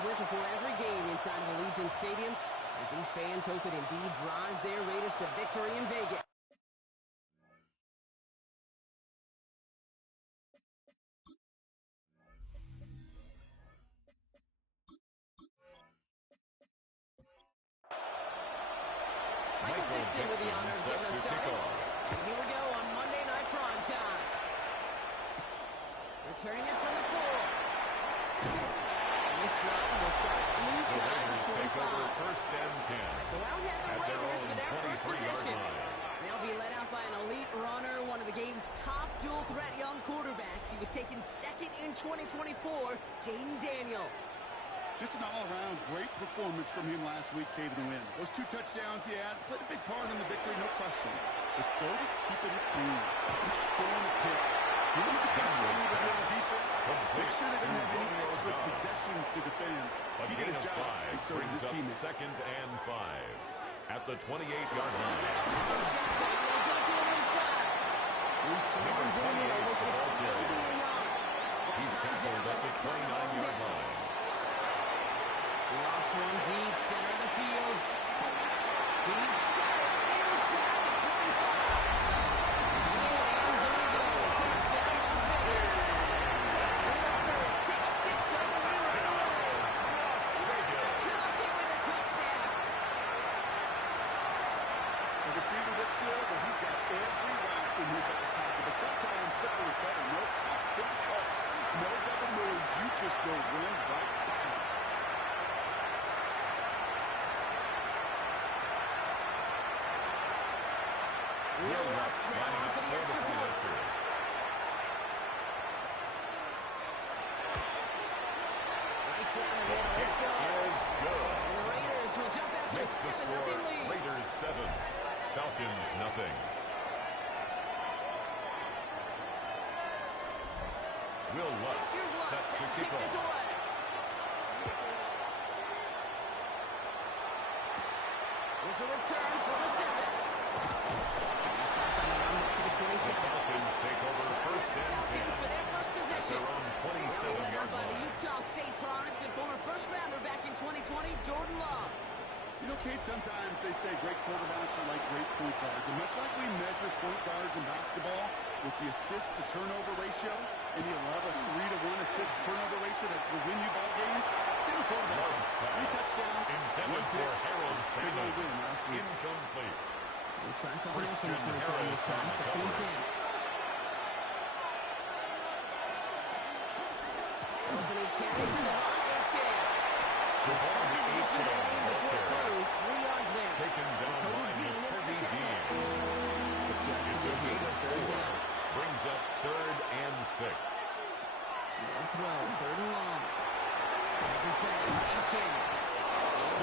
is lit before every game inside of Allegiant Stadium, as these fans hope it indeed drives their Raiders to victory in Vegas. Michael Dixon with the honor of getting us started. And here we go on Monday Night Prime Time. Returning it from the floor. And this drive will start inside the 25. First and 10. So out head the Raiders for their first possession. They'll be led out by an elite runner, one of the game's top dual-threat young quarterbacks. He was taken second in 2024, Jaden Daniels. Just an all-around great performance from him last week, Cade, to win. Those 2 touchdowns he had played a big part in the victory, no question. But so did keeping it clean, not throwing a pick. You want to become friendly with your defense? Make sure they didn't have any extra possessions to defend. He did his job, and so did his teammates. Second and 5 at the 28-yard line. They go to him inside. He swarms in the middle, almost gets 80 a yard. He's tackled at the 29-yard line. Drops one deep, center of the field. He's got it inside the 25. In the end zone he goes. Touchdown, Las Vegas. Raiders take a 6-0 lead right away. Clockett with a touchdown. The receiver this skilled, but he's got every route in his back pocket. But sometimes simple is better. No complicated cuts, no double moves. You just go run right by him. Will Lutz now on for the extra point. Right down the middle. Let's go. And the Raiders will jump out to a 7-0 lead. Raiders 7, Falcons nothing. Will Lutz set to kick this off. away. It's a return from a 7. The Falcons take over first and 10 for their first possession. at their own 27-yard by the line. Utah State product and former first-rounder back in 2020, Jordan Love. You know, Kate, sometimes they say great quarterbacks are like great point guards. And much like we measure point guards in basketball with the assist-to-turnover ratio, and you love a 3-to-1 assist-to-turnover ratio that will win you ball games, same with quarterbacks. 3 touchdowns, intended 1 for pick. Harold Big old win Freeman. last week. Incomplete. We'll try something else from the 27 this time. Second and 10. Opening carry for the H.A. They started to get to the lane before it closed. 3 yards there. Taken down by Cody Dean. 6 yards to the gain. It's third down. Brings up 3rd and 6. No throw. 3rd and long. That's his back. H.A.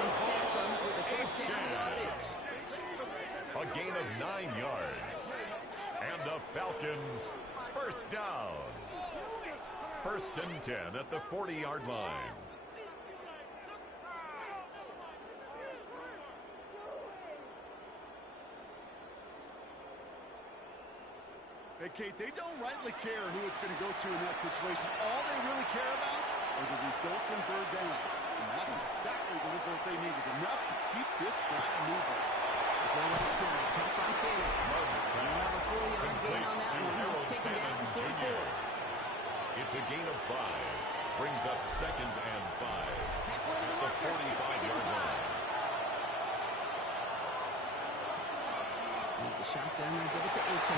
Just tackled with the first down yardage. A gain of 9 yards. And the Falcons first down. 1st and 10 at the 40-yard line. Hey, Kate, they don't rightly care who it's going to go to in that situation. All they really care about are the results in 3rd down. And that's exactly the result they needed. Enough to keep this drive moving. Going right side, caught by Fanning. Another 4-yard gain on that one. He was taken down at the 34. It's a gain of 5. Brings up 2nd and 5 at the 45-yard line. Need the shotgun and give it to H.A.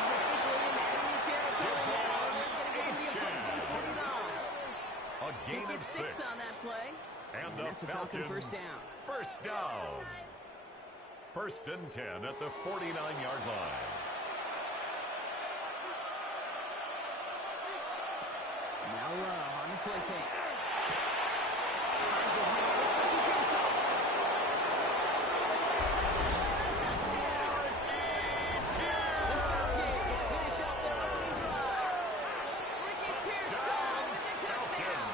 He's officially in enemy territory now. They're going to give him the opposing 49. A gain of 6 on that play. And that's a Falcon first down. First down. 1st and 10 at the 49-yard line. Now Love on the play fake. Finds his man. It's Ricky Pearson. Touchdown. The Falcons finish up their opening drive. Ricky Pearson with the touchdown.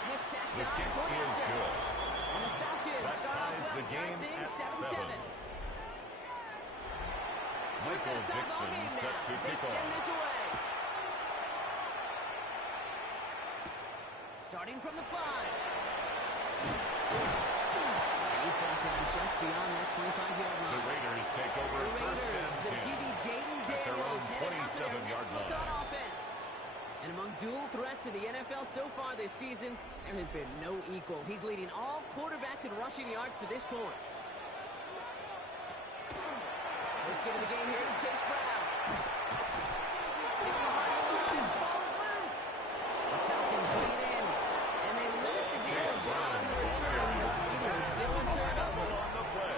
Smith tacks The on kick point is after. good. And the Falcons start off ties the game at 7. Michael Dixon set to kick off. Send this away. starting from the 5. He's brought down just beyond that 25-yard line. The Raiders take over The first Raiders, and the 10. QB Jaden At their own Daniels headed out for their 27-yard next look line. on offense. And among dual threats in the NFL so far this season, there has been no equal. He's leading all quarterbacks in rushing yards to this point. First give of the game here to Chase Brown. Hit behind the line. The ball is loose. The Falcons lead in, and they limit the damage on the return. It is still a turnover.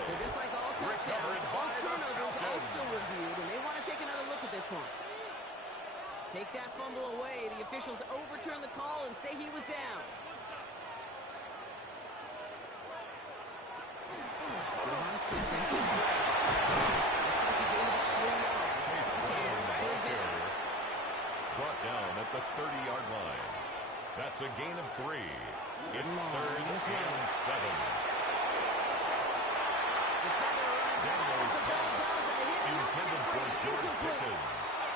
So just like all touchdowns, all turnovers also reviewed, and they want to take another look at this one. Take that fumble away. The officials overturn the call and say he was down. Brought down at the 30-yard line. That's a gain of 3. It's third and 7. Daniels pass intended for George Pickens.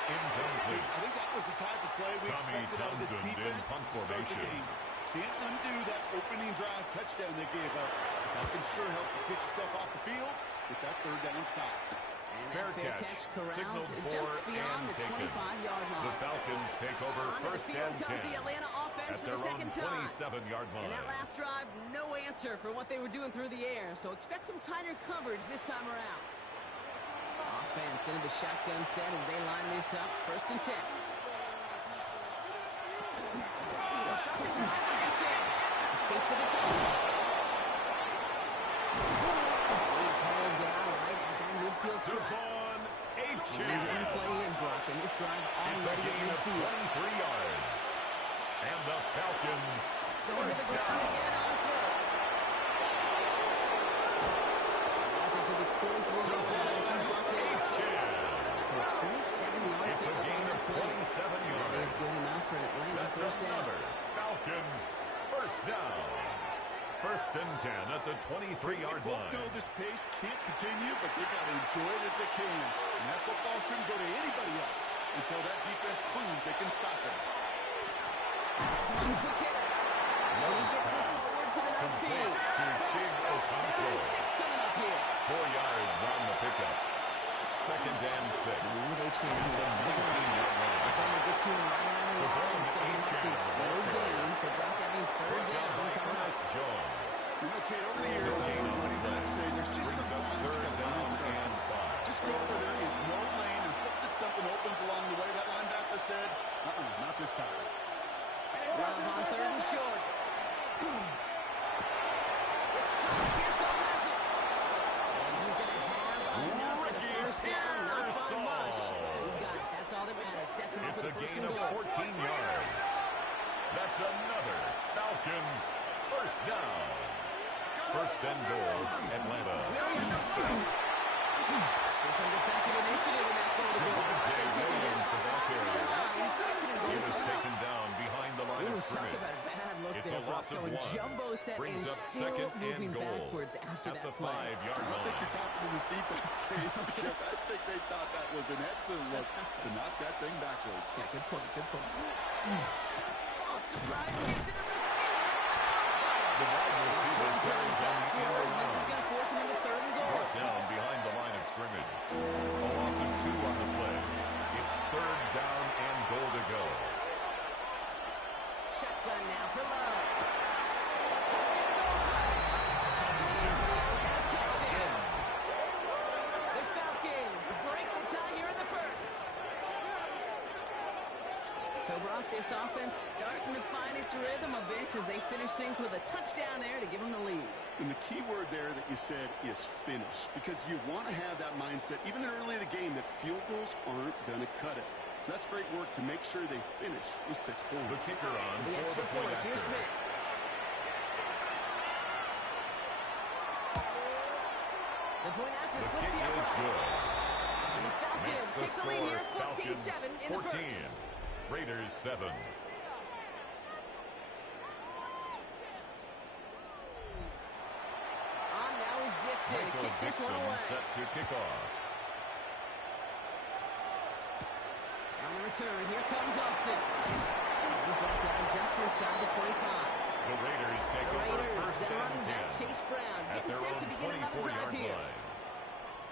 Incomplete. I think that was the type of play we Tommy expected out of this Townsend in defense punt to start the formation. game. Can't undo that opening drive touchdown they gave up. Falcons sure helped to get yourself off the field with that third down stop. And Fair that catch, corralled signaled just for beyond and the taken. 25-yard line. The Falcons take over Onto the first field and comes 10 the Atlanta offense at for their the own second time. 27-yard line. And that last drive, no answer for what they were doing through the air. So expect some tighter coverage this time around. Offense into the shotgun set as they line this up. First and 10. They'll start the drive with H.A. Escapes the defender. He's held down right at that midfield strike. Devon H. One play in, Brock, and this drive It's a already at gain of midfield. 23 yards. And the Falcons Going to the first ground down. again on first. As it's to the 23-yard line as he's brought down. So a 27-yard It's a pickup gain on of that play. 27 That is yards. good enough for an Atlanta That's first down. another Falcons first down. First and 10 at the 23-yard Both line. know this pace can't continue, but they got to enjoy it as they can. And that football shouldn't go to anybody else until that defense proves they can stop it. That's a quick hitter. And he gets this forward to the 19. Complete to Chig Second Okonkwo. and 6 coming up here. 4 yards on the pickup. Second and 6. With H.A. At the 19-yard line. Defender gets you in right around the line. It's going to H.A. mark his no gain. So Brock, that means third Brought down down by coming up. Ernest Jones. You know, Kate, over the years, I've heard running backs say there's just Brings up sometimes you third got to run into down and darkness. 5. Just go where there is no lane and hope that something opens along the way. That linebacker said, not this time. Love on third and short. It's caught. Pearsall has it. And he's going to have enough for the first down. Not by much. He got it. That's all that matters. Sets him up It's for a the first gain and of goal. 14 yards. That's another Falcons first down. First and goal, Atlanta. There's some defensive initiative in that goal to go. Javonte They take him Williams, down the ball carrier. He's second and He goal was coming taken up. down behind the line Ooh, of talk scrimmage. about a bad look It's there. a loss of Going 1. jumbo set Brings and up still second moving and goal backwards after at that the play. 5-yard I don't think line. you're talking to this defense, Kate, because I think they thought that was an excellent look to knock that thing backwards. Yeah, good point, good point. Oh, surprise hit to the receiver. The wide receiver carries him in the This is run. going to force him into third and goal. Brought down behind the line of scrimmage. A loss of 2 on the play. It's third down and goal to go. Shotgun now for Love. Touchdown. The Falcons break the tie here in the first. So, Brock, this offense starting to find its rhythm a bit as they finish things with a touchdown there to give them the lead. And the key word there that you said is finish, because you want to have that mindset, even early in the game, that field goals aren't going to cut it. So that's great work to make sure they finish with 6 The points. kicker on The for extra the point point. Here's after. Smith. The point after The splits kick the is upright. good. And the Falcons Makes the take the lead score here, Falcons 14-7 in the 14. first. Raiders 7. On now is Dixon to Michael kick this one Dixon away. set to kick off. On the return, here comes Austin. He's brought down just inside the 25. The Raiders take The over Raiders, first their and running 10 back, Chase Brown, at getting their set own to begin another drive 24-yard here. line.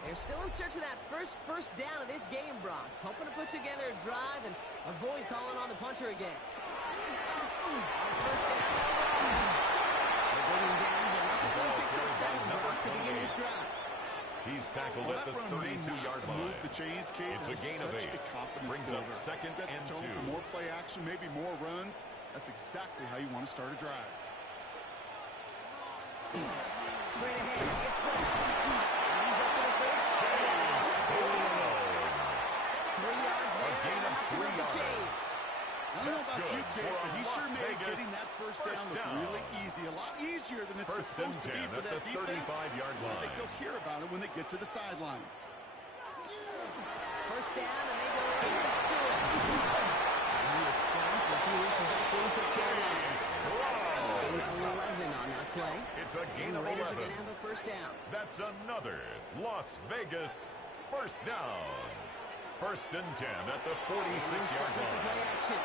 They're still in search of that first down of this game, Brock. Hoping to put together a drive and avoid calling on the punter again. On first down, they're bringing down, but not before he picks up 7, Brock, to begin this drive. He's tackled at the 32-yard line. Move the chains, Kate. It's a gain of 8. Brings up second Sets and the tone 2. for more play action, maybe more runs. That's exactly how you want to start a drive. Straight ahead, it's Brown. He's up to the 3. 3 yards there, A gain of enough to 3 move the yards. chains. I don't know That's about you, good Kate, for but he Las sure made Vegas getting that first down look down. really easy. A lot easier than it's First supposed to and be 10 for at that the defense. 35-yard I think line. they'll hear about it when they get to the sidelines. First down, and they go right back to it. And he is stopped as he reaches that 46-yard line. Gain of 11 on that play. It's a gain And the of Raiders 11. are going to have a first down. That's another Las Vegas first down. First and 10 at the 46-yard Set with the line. play action.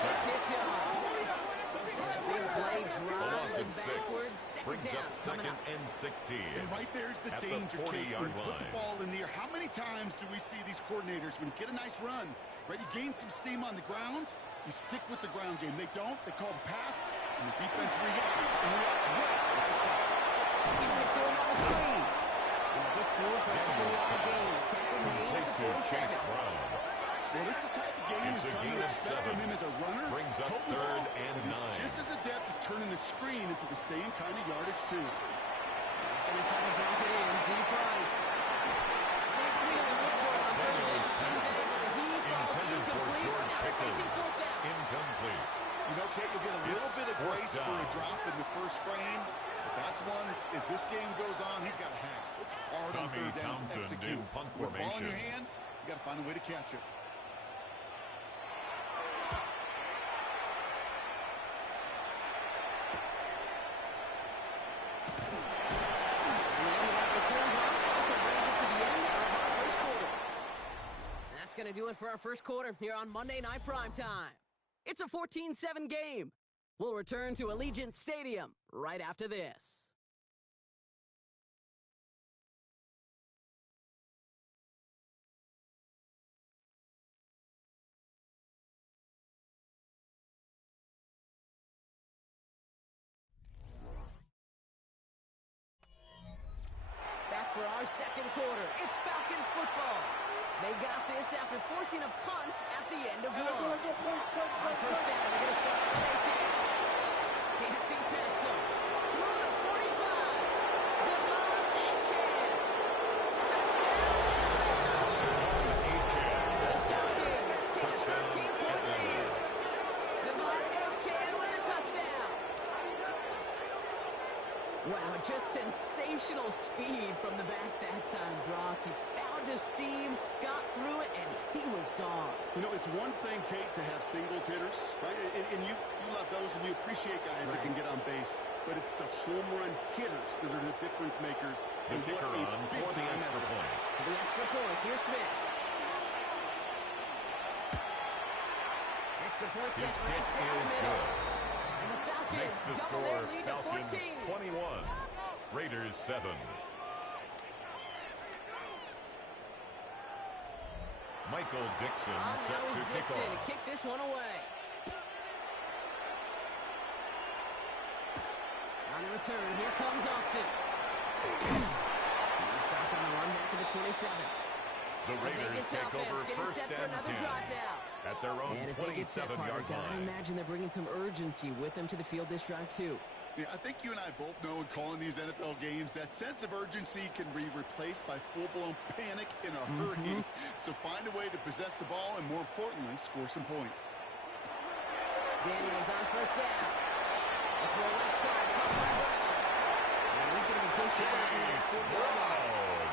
That's it, and a big play, A drives loss it of 6 backwards. Second brings down up coming second up. and 16. And right there's the At the danger, Kate. 40-yard When you put the line. ball in the air, how many times do we see these coordinators, when you get a nice run, right, you gain some steam on the ground, you stick with the ground game. They don't. They call the pass, and the defense reacts, and reacts well with the sack. Gets it to him on the screen. And it gets through for a 7-yard gain. Tackle made at the Complete to Chase 47. Brown. Well, this is the type of game It's we've a come gain to of expect 7. from him as a runner. Brings up Total third ball, and but he's 9. just as adept at turning the screen into the same kind of yardage, too. He's going to try to drop it in deep right. They really look for it on third down. But he falls Intended for incomplete. George Now they're facing Pickens. fourth down. Incomplete. You know, Kate, you'll get a little It's bit of fourth grace for a down. drop in the first frame. But that's one, as this game goes on, he's got to have. It's hard on Tommy third down to Townsend execute. in punt With the ball in formation. your hands, you got to find a way to catch it. That's going to do it for our first quarter here on Monday Night Primetime. It's a 14-7 game. We'll return to Allegiant Stadium right after this. Back for our second quarter. It's Falcons football. They got this after forcing a punt at the end of one. On first down, they're going to start on H.A. Dancing past him. Through the 45. Devon Achane. The Falcons take a 13-point lead. Devon Achane with the touchdown. Wow, just sensational speed from the back that time, Brock. He found a seam, got through it, and he was gone. You know, it's one thing, Kate, to have singles hitters, right? And you love those and you appreciate guys that can get on base. But it's the home run hitters that are the difference makers. The And kicker what a on for the big-time extra effort. point. For the extra point, here's Smith. Extra point His set kick right down the is middle. good. And the Falcons Makes the double their score lead Falcons to 14. 21, Raiders 7. Michael Dixon set Now to is kick Dixon to off. kick this one away. On the return, here comes Austin. He's stopped on the run back of the 27. The Raiders Vegas take offense over getting first set for and another 10 drive now. at their own And as they get set, Parker, 27-yard gotta line. imagine they're bringing some urgency with them to the field this drive, too. Yeah, I think you and I both know in calling these NFL games that sense of urgency can be replaced by full-blown panic in a hurry. So find a way to possess the ball and, more importantly, score some points. Daniels on first down. Up the left side, caught by Brown. And he's going to be pushed out in that 40-yard line.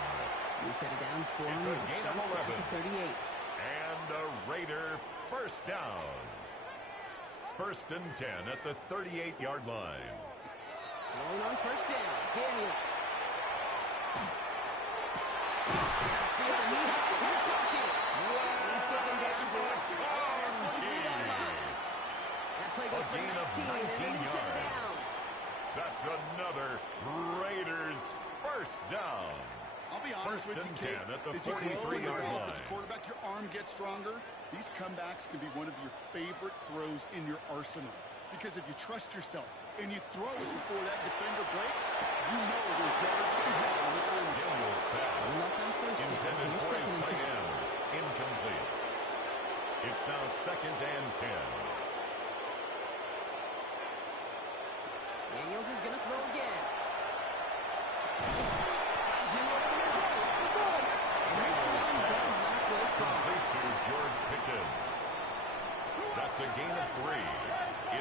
New set of downs for It's him. a gain of Starts at 11. the 38. And a Raider first down. First and 10 at the 38-yard line. Going on first down, Daniels. Downfield, and he has to the target. He's taken down 19 a new set of yards. downs. That's another Raiders first down. I'll be honest First with you, and Kate. 10 at the As you grow and 43-yard develop line. as a quarterback, your arm gets stronger. These comebacks can be one of your favorite throws in your arsenal. Because if you trust yourself and you throw it before that defender breaks, you know there's yards to be had on the ground. Daniels pass. Luck on first down. Intended Here's for second his and tight 10. end. Incomplete. It's now second and 10. Daniels is going to throw again. Finds him over the middle. And this one does not go far. Complete to George Pickens. That's a gain of 3.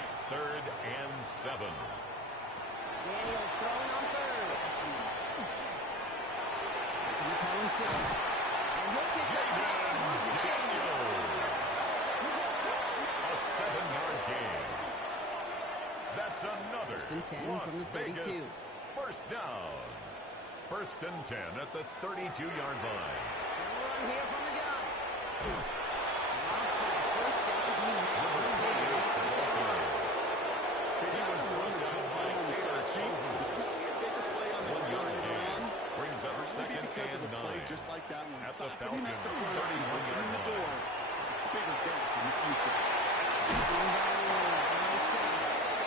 It's third and 7. Daniels throwing on third. Going to call him safe. And he'll pick up back to move the chains. A 7-yard gain. That's another First and 10 Las from the 32. Vegas first down. First and 10 at the 32-yard line. And a run here from the gun. Dropped for the first down. He had one game on the first down. He was one that's going on the start sheet. If you see a bigger play on the 1-yard ground later gain. on, Brings up it's going to be second because of and a play 9. just like that one. At the Softening up the Falcons' front, 31-yard opening the line. door. Bigger gap in the future. Moving down the line, right side.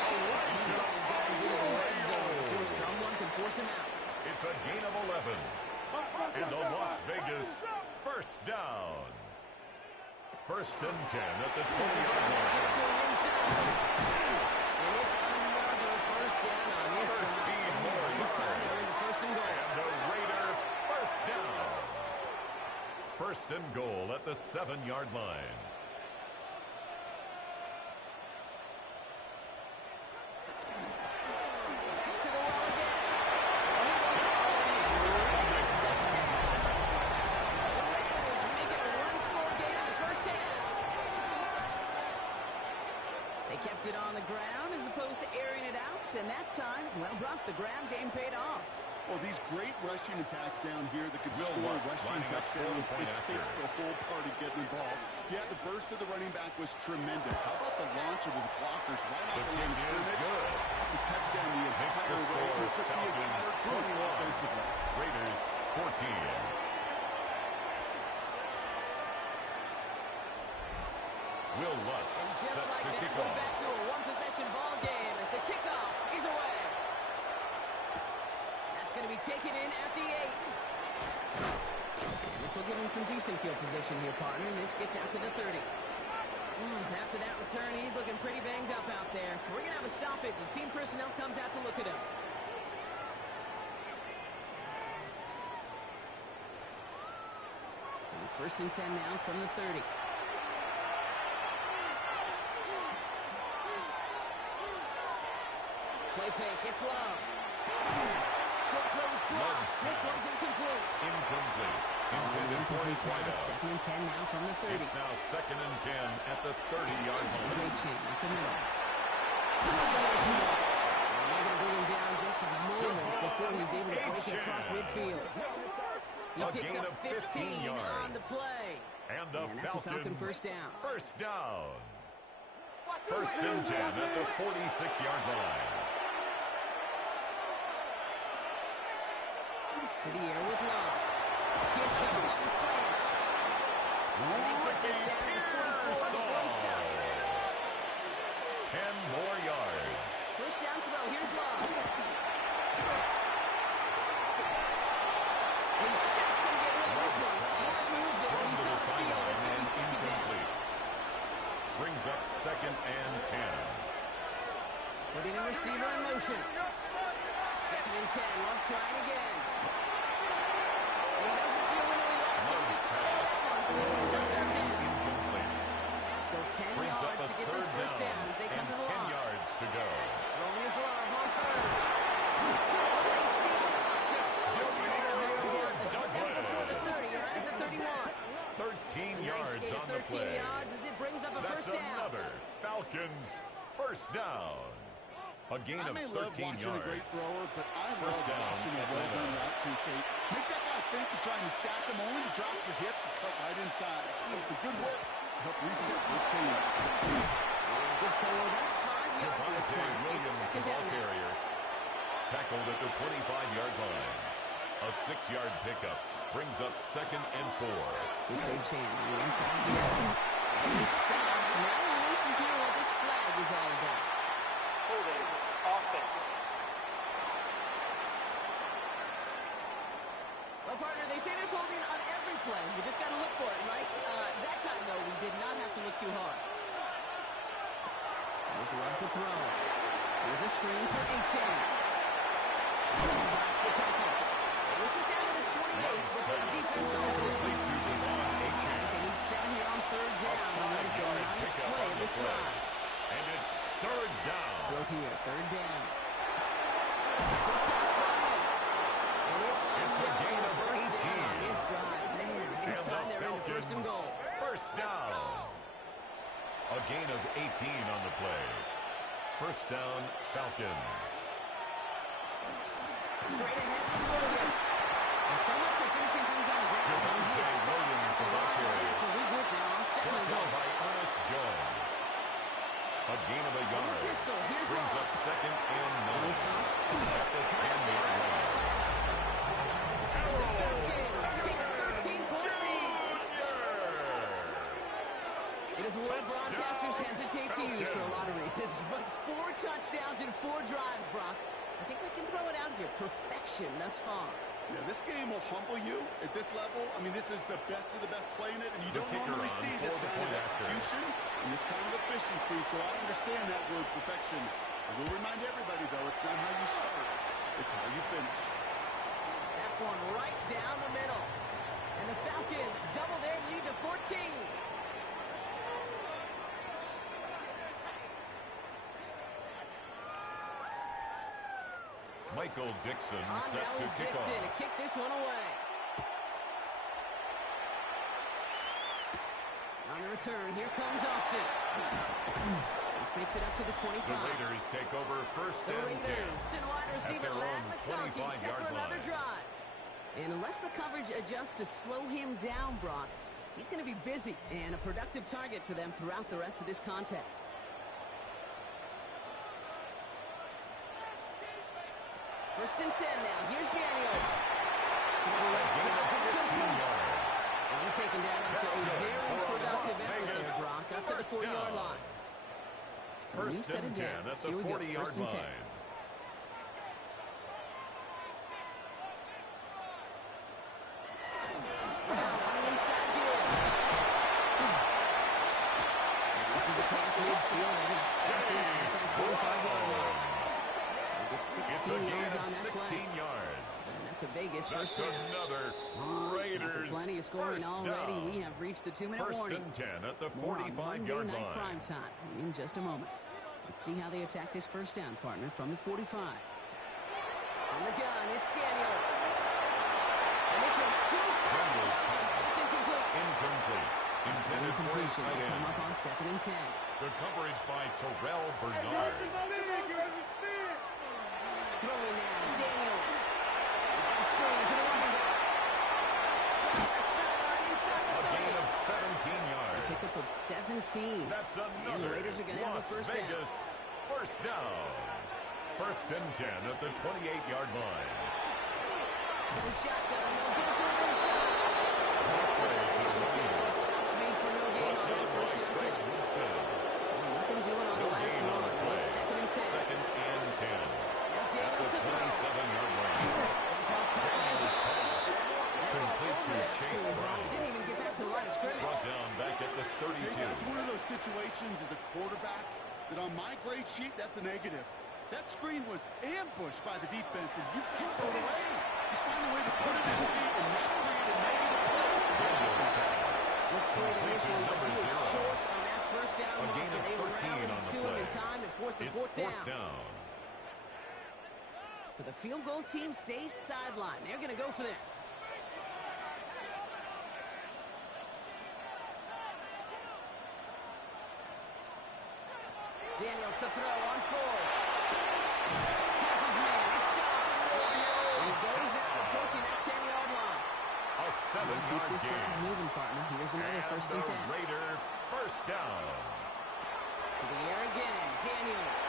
He's got his guys into the red zone before someone can force him out. It's a gain of 11. Into Las Vegas first down. First and 10 at the 20-yard Give line. it to him inside. And it's another first down on this drive. 13 more This time yards. they're in first and goal. And a Raider first down. First and goal at the 7-yard line. Back to the well again. And he's on the Raiders touchdown. The Raiders make it a one-score game in the first half. They kept it on the ground as opposed to airing it out, and that time, well, Brock, the ground game paid off. Well, these great rushing attacks down here that could Will score Lutz rushing lining up touchdowns, for the it point takes after. the whole party getting involved. Yeah, the burst of the running back was tremendous. How about the launch of his blockers right off The the line of kick is scrimmage? good. It's a touchdown the Makes the entire way. score It took the entire Falcons group 21. offensively. Raiders 14. Will Lutz And just set like to that, kick we're off. back to a one-possession ball game as the kickoff is away. That's going to be taken in at the 8. And this will give him some decent field position here, partner. And this gets out to the 30. After that return, he's looking pretty banged up out there. We're going to have a stoppage as team personnel comes out to look at him. So first and 10 now from the 30. Play fake, it's low. Short throw is dropped. This one's incomplete. Incomplete. Intended for Incomplete his wide pass, out. second and 10 now from the 30. It's now second and 10 at the 30-yard Here's line. A-Chain at the middle. Cross away from the ball. And they're going to bring him down just a moment before he's able to break it across midfield. He A picks gain up of 15 15 on the yards. play. And the And that's a Falcon Falcons first down. First down. First and 10 at the 46-yard line. To the air with Long. Gets him on the slant. And they get this down to 44 before he stopped. 10 more yards. First down throw. Here's Long. He's just going to get rid of this one. Smart move there. When he From saw the the field, sideline it's going to be and second down. incomplete. Brings up second and 10. Putting a receiver in motion. Second and 10. Love trying again. And he doesn't see a window he likes, so he just pass. He's up there again. Incomplete. So 10 Brings up yards a to get this third first down down as they come and to the 10 line. yards to go. Throwing his Love on third. Great speed. Down the step before the 30. You're out at the 31. 13 A nice yards gain on of the 13 play. yards as it brings up a That's first down. another Falcons first down. A gain I of may love 13 watching yards. a great thrower, but I First love down, watching a Atlanta. well-done route too, Kate. Make that guy think you're trying to stack him, only to drop your hips and cut right inside. It's a good work to help reset those chains. And good forward up 5 yards on the Javonte play. Williams, It's the second ball down now. carrier, tackled at the 25-yard line. A 6-yard pickup brings up 2nd and 4. It's A-Chain on the inside here. And he stops. Now we wait to hear what this flag is all about. Holding offense. Well, partner, they say there's holding on every play. You just got to look for it, right? That time, though, we did not have to look too hard. There's love to throw. Here's a screen for A-Chain. Drops the tackle. And this is down to the 28 before the defense holds it. Complete to Devon A-Chain. They need 7 here on 3rd A down. And that is the 5-yard 9th pickup play on of the this play. drive. And it's 3rd down. Throw here, 3rd down. Short pass brought in. And it's a gain of 18 18. on this drive. Man, this And time the they're into 1st and goal. First down. A gain of 18 on the play. 1st down, Falcons. Straight ahead to Williams. And so much for finishing things on the ground. Javonte He is stopped Williams, at the the ball line. carrier. They have to regroup now on 2nd Brought and down goal. by Ernest Jones. A gain of a yard. Pistol, here's Brings Ross. up 2nd and 9. He's got At the 10-yard line. Falcons take a 13-point lead. It is a word broadcasters hesitate to use for a lot of reasons, but 4 touchdowns in 4 drives, Brock. I think we can throw it out here. Perfection thus far. Yeah, this game will humble you at this level. I mean, this is the best of the best playing it, and you The don't kicker normally on see for this the kind of point after. execution and this kind of efficiency, so I understand that word perfection. I will remind everybody, though, it's not how you start, it's how you finish. That one right down the middle. And the Falcons double their lead to 14. Michael Dixon On set now to is kick Dixon to off. kick this one away. On the return, here comes Austin. This makes it up to the 25. The Raiders take over 1st The and 10. Raiders send wide receiver their Matt own McConkey set 25-yard for another line. drive. And unless the coverage adjusts to slow him down, Brock, he's going to be busy and a productive target for them throughout the rest of this contest. First and 10 now. Here's Daniels. To the left Gain side, of 15 complete. yards. And he's taken down after That's a good very for a productive Las effort Vegas there, Brock, up to the first 40-yard down. line. So a new First set of and 10 downs. at the Here we go, 40-yard 1st and 10. line. On the inside here. And this is a pass midfield. I think stopping at the 45-yard line. He gets It's 16 a gain yards of on that 16 play. yards. And that's a Vegas That's first down. another So Raiders after plenty of scoring first already, down. we have reached the 2-minute First warning. and 10 at the More on 45-yard Monday Night line. Prime Time in just a moment. Let's see how they attack this first down, partner, from the 45. On the gun, it's Daniels. And this one too far. Daniels pass. It's incomplete. Incomplete. Intended for his Incompletion. tight They come end. up on 2nd and 10. The coverage by Terrell Bernard. Throwing now, Daniels. Screen to the running back. Down the sideline inside the A 30. gain of 17 yards. Pickup of 17. That's And the another Raiders are going to have a Las first down. Vegas first down. First and 10 at the 28-yard line. To the shotgun. They'll get it to him inside. That's the initial tackle. Stops me for no gain on that first down. Greg Woodson. Nothing doing on No the last gain on the one. play. It's 2nd and 10. Second and 10. Now At Daniels the to throw. 27-yard line. Daniels pass. Complete to Chase Brown. Didn't even get back to the line of scrimmage. Brought down back at the Hey, 32. that's one of those situations as a quarterback that on my grade sheet, that's a negative. That screen was ambushed by the defense, and you've got to throw it away. Just find a way to put it in his feet and not create a negative play. Daniels pass. Looks great Complete to initially, but number he was 0. short on that first down A gain marker. of They 13 rallied on the to him play. in time and forced the It's fourth fourth down. down. So the field goal team stays sidelined. They're going to go for this. Daniels to throw on 4. Has his man. It stops. And he goes out approaching that 10-yard line. A Keep 7-yard this drive gain. moving, partner. Here's another And first and the 10. Raider first down. To the air again. Daniels.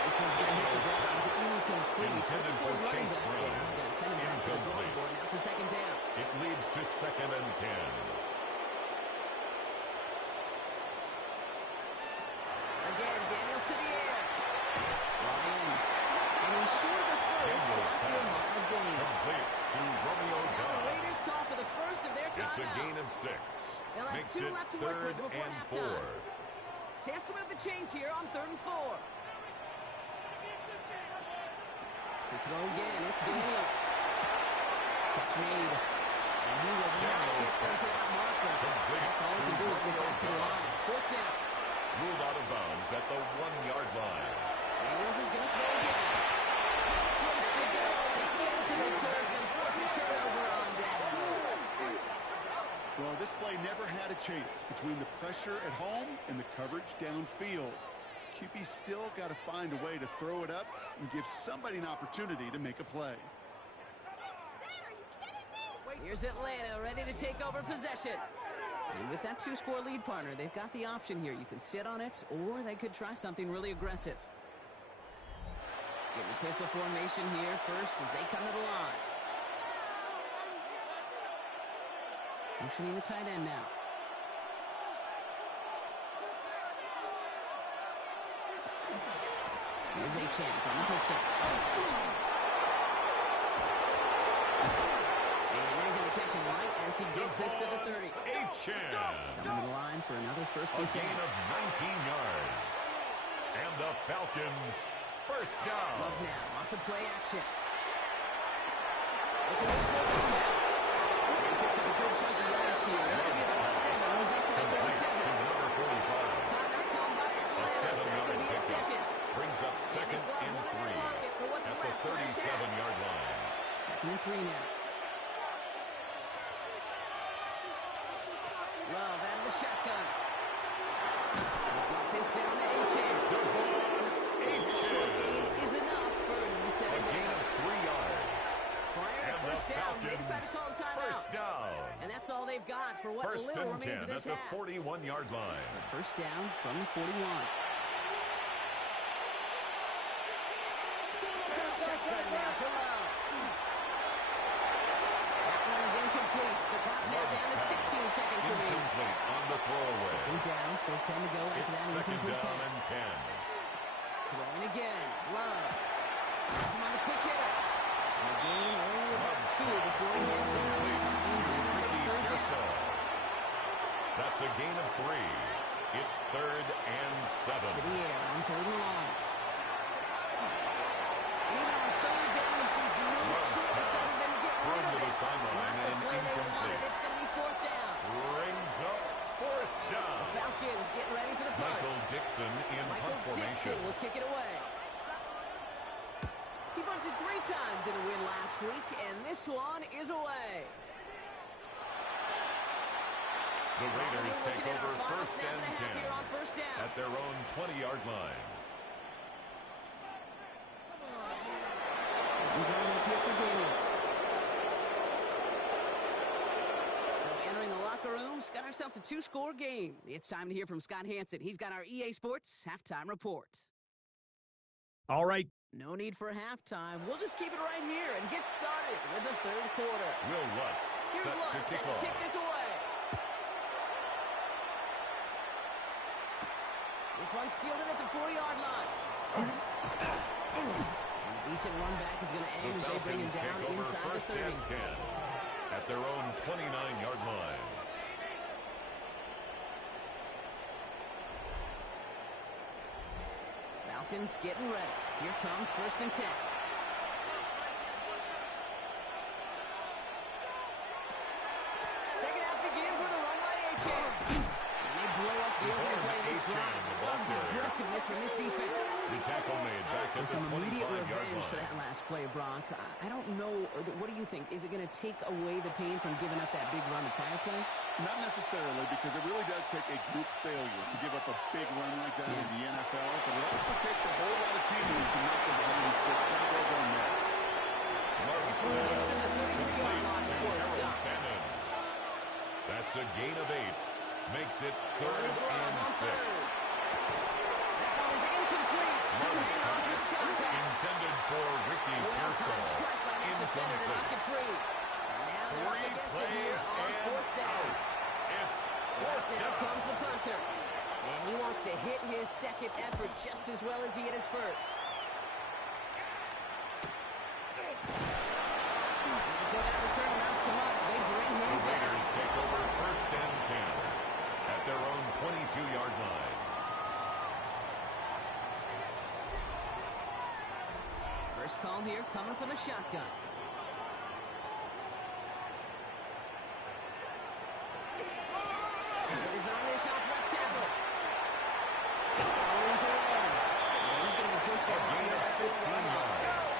This one's going to hit the ground. Incomplete. Intended for Chase Brown. Going to send him back to the drawing board now for second down. It leads to 2nd and 10. Again, Daniels to the air. Ryan. And he's short of the first after a mile gain. Complete to Romeo Now the Dobbs. Raiders call for the first of their timeouts. It's a gain of 6. They'll have Makes 2 it left to work 3rd with before and halftime. 4. Chance to move the chains here on 3rd and 4. To throw again, it's Daniels. Catch made. And he will not get there for that marker. All he can do is get back to the line. 4th down. Ruled out of bounds at the 1-yard line. Daniels is going to throw again. No place to go. They get him to the turf and force a turnover on down. Well, this play never had a chance between the pressure at home and the coverage downfield. QB still got to find a way to throw it up and give somebody an opportunity to make a play. Here's Atlanta ready to take over possession. And with that 2-score lead, partner, they've got the option here. You can sit on it, or they could try something really aggressive. Getting the pistol formation here first as they come to the line. Motioning the tight end now. Here's Achane from the pistol. And they're going to catch him light as he gets this to the 30. Achane. Coming to the line for another 1st A and 10. gain of 19 yards. And the Falcons first down. Love now off the play action. Look at this one now. He picks up a good chunk of yards here. That's going to be about 7. He's up to the Complete 37. to number 45. Timeout called by A Atlanta. That's 7-yard going to be a pickup. second. Brings up 2nd and 3 at the 37-yard line. 2nd and 3 now. Love out of the shotgun. He'll drop this down to Achane. Short gain is enough for a new set A of gain down. of 3 yards. Prior to And first the down, they Falcons decide to call a timeout. first down. And that's all they've got for what 1st little and remains 10 of at this the half. 41-yard line. First down from the 41. Shotgun now for Love. That one is incomplete. The clock now down to 16 seconds remaining. Incomplete on the throwaway. Second down, still 10 to go after It's that 2nd incomplete down and pass. 10. Throwing again. Love. Has him on the quick hitter. And the gain only about 2 before he hits out. That means they're going to face 3rd down. That's a gain of 3. It's 3rd and 7. To the air on 3rd and long. Even on 3rd down, he sees no choice other than to get rid Run of to the it. sideline Not the and play they wanted. incomplete. It's going to be 4th down. Brings up 4th down. Falcons getting ready for the punt. Michael Dixon in punt Michael formation. Dixon will kick it away. He punted 3 times in a win last week, and this one is away. The Raiders take Looking at over our final 1st snap and and a half 10 here on 1st down. at their own 20-yard line. And drawing up here for Daniels. So entering the locker rooms, got ourselves a 2-score game. It's time to hear from Scott Hansen. He's got our EA Sports halftime report. All right. No need for halftime. We'll just keep it right here and get started with the 3rd quarter. Will Lutz Here's set Lutz to set kick to off. kick this away. This one's fielded at the 4-yard line. And a decent run back is going to end The as they bring him Falcons down take over inside the 1st 30. and 10 at their own 29-yard line. Falcons getting ready. Here comes 1st and 10. Second half begins with a run by Achane. And they blow up the opening play of this drive. Love the aggressiveness from this defense. The tackle made back So at the some immediate 25-yard revenge for line. that last play, Brock. I don't know. What do you think? Is it going to take away the pain from giving up that big run the prior play? Not necessarily, because it really does take a group failure to give up a big run like that in the NFL, but it also takes a whole lot of teamwork to knock them behind the sticks. Kind of well done there. This one gets to the 33-yard line before it's Harold stopped. Fannin. That's a gain of 8. Makes it Run 3rd is long and on 6. 3rd. for Ricky Well-timed strike by that defender to knock it free. And now they're up 3 against it plays here on and 4th down. out. It's Now 4th down. comes the punter. And he wants to hit his second effort just as well as he hit his first. Before that return amounts to much, they bring him The down. Raiders take over 1st and 10 at their own 22-yard line. First call here coming from the shotgun. It is on this off left tackle. It's going to run. And he's going to be pushed A out. gain of 15 yards.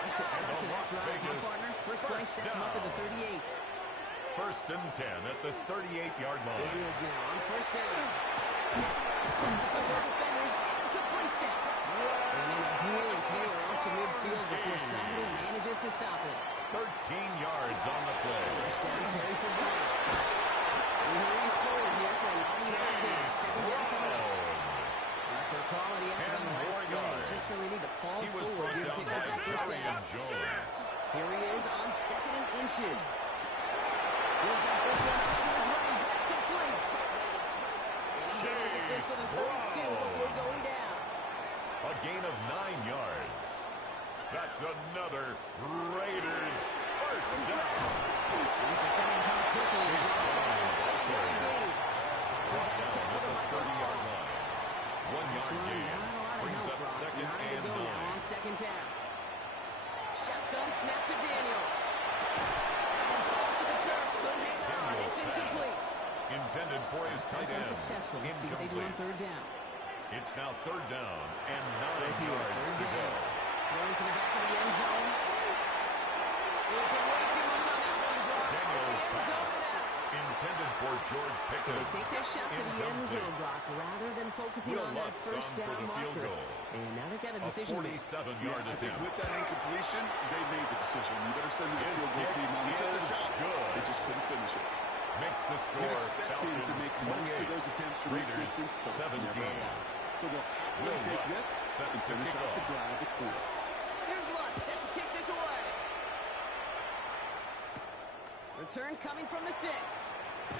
Like the start to that Las drive, my Vegas partner. First play first sets him up at the down. 38. 1st and 10 at the 38-yard line. Daniels now on first down. Splits up the defenders and completes it. And then a brilliant clear out to midfield before somebody manages to stop it. 13 yards on the play. First down carry for Brown. He hurries forward here for a 9-yard gain. Second down coming up. After a quality effort on the 10 last more play, yards. just really need to fall He was forward brought here to down pick up by that first Jerry down. Jones. Here he is on 2nd and inches. He'll dump this one off to his running back, complete. And he's able to get this to the 32 before going down. A gain of 9 yards. That's another Raiders first down. He's descending hard quickly. He's Brought down gain. at the 30-yard line. 1-yard gain brings up 2nd and 9. Now on 2nd down. Shotgun snap to Daniels. And falls to the turf. Couldn't hang on. It's incomplete. Intended for his tight That's end. unsuccessful. Let's see what they do on Incomplete. 3rd down. It's now 3rd down and 9 Here, yards 3rd to down. go. Throwing for the back of the end zone. He'll put way too much on that one, Brock. Daniels The end zone pass. and out. Intended for George So Pickens. they take their shot for the end zone, Incomplete. Brock, rather than focusing Will on that Lutz first on for down the field marker. goal. And now they've got a A decision to make. 47-yard I think attempt. with that incompletion, they made the decision. You better send the His field goal kick team on. They took the is shot. good. They just couldn't finish it. Makes the You'd score expect him to Falcons make most of 28. those attempts from this Raiders distance, but it's 17. never enough. So they'll Will really take Lutz this set and to finish kick off the off. drive with points. Here's Lutz, set to kick this away. Return coming from the 6.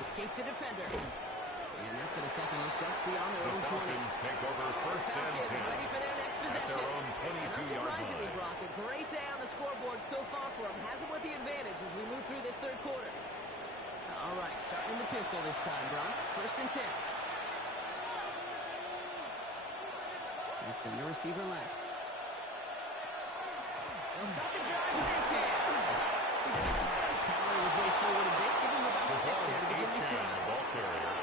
Escapes the defender. And that's going to set them up just beyond their The own 20. Falcons take over 1st and Falcons 10 ready for their next at possession. their own And 22-yard unsurprisingly, line. Brock, a great day on the scoreboard so far for him. Has him with the advantage as we move through this 3rd quarter. All right, starting in the pistol this time, Brock. 1st and 10. And send the receiver left. They'll start the drive with their chance. Power was way forward a bit. Give him about 6 there to begin this Achane, the drive. ball carrier.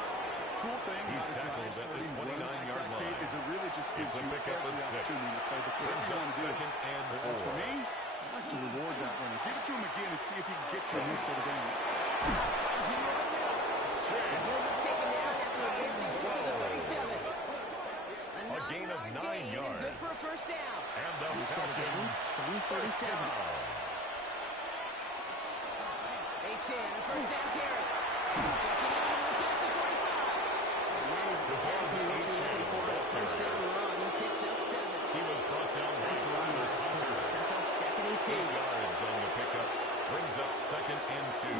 Cool thing He's about a drive tackled at the starting 29-yard run like that, Kate, line. is it really just gives It's a you pickup every of 6. opportunity to play the play Brings you up want to do. 2nd and But as for 4. me, I like to reward that runner. Give it to him again and see if he can get you a new set of downs. Chase. He'll be taken down after advancing this to the 37. A gain of 9 gain and yards. good for a first down. And the We've set it Falcons from the first 37. down. Achane, a first down carry. Gets it in and past the 45. And that is exactly what you're looking for. A first down run. He picked up 7. He was brought down by Nice run. two receivers. Sets up 2nd and 2. 8 yards on the pickup. Brings up 2nd and 2